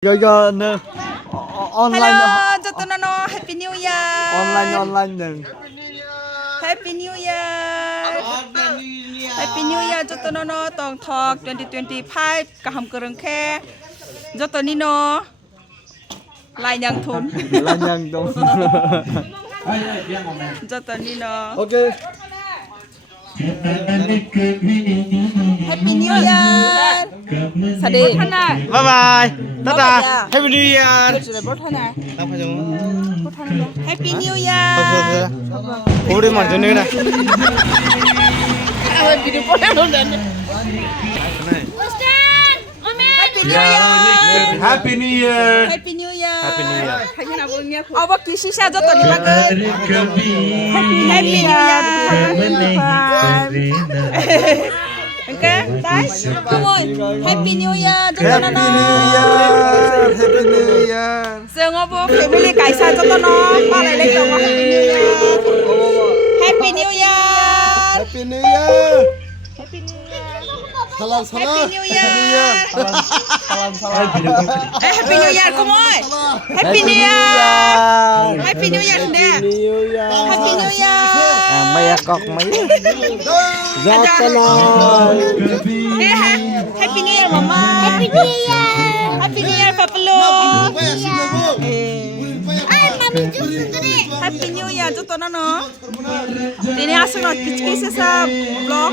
Yo nè online Hello, cho tôi nó Happy New Year. online nè Happy New Year. Happy New Year cho tôi nó tòng thọc 2025 cả hầm cơ rừng khe. Cho tôi ní nó lại nhận thốn. là nhân đúng. Cho tôi ní nó Ok. Happy New Year. Sao đi? Bye bye. Tata. Happy New Year. Happy New Year. 우리 먼저 내라. Happy New Year. Happy New Year. Happy New Year. Happy New Year. Ở bất kỳ xí xa cho tôi đi bắt ơi. Happy New Year. Okay, đấy. Come on. Happy New Year cho tôi Happy nó. New Year. Happy New Year. Giờ ngô bố family cải xa cho tôi nó. Ba lại lên đầu Happy New Year. Happy New Year. Happy New Year. Happy New Year. Salam salam. Happy New Year. Salam salam. Happy New Year, come on. Happy New Year. Happy New Year nè. New Year. Happy New Year. Mày cọc mấy. Giọt cái lời. Nè ha. Happy New Year mama. Happy New Year. Happy New Year Papalo. Happy New Year cho tôi nó. Tini asal nak kecil-kecil sa vlog.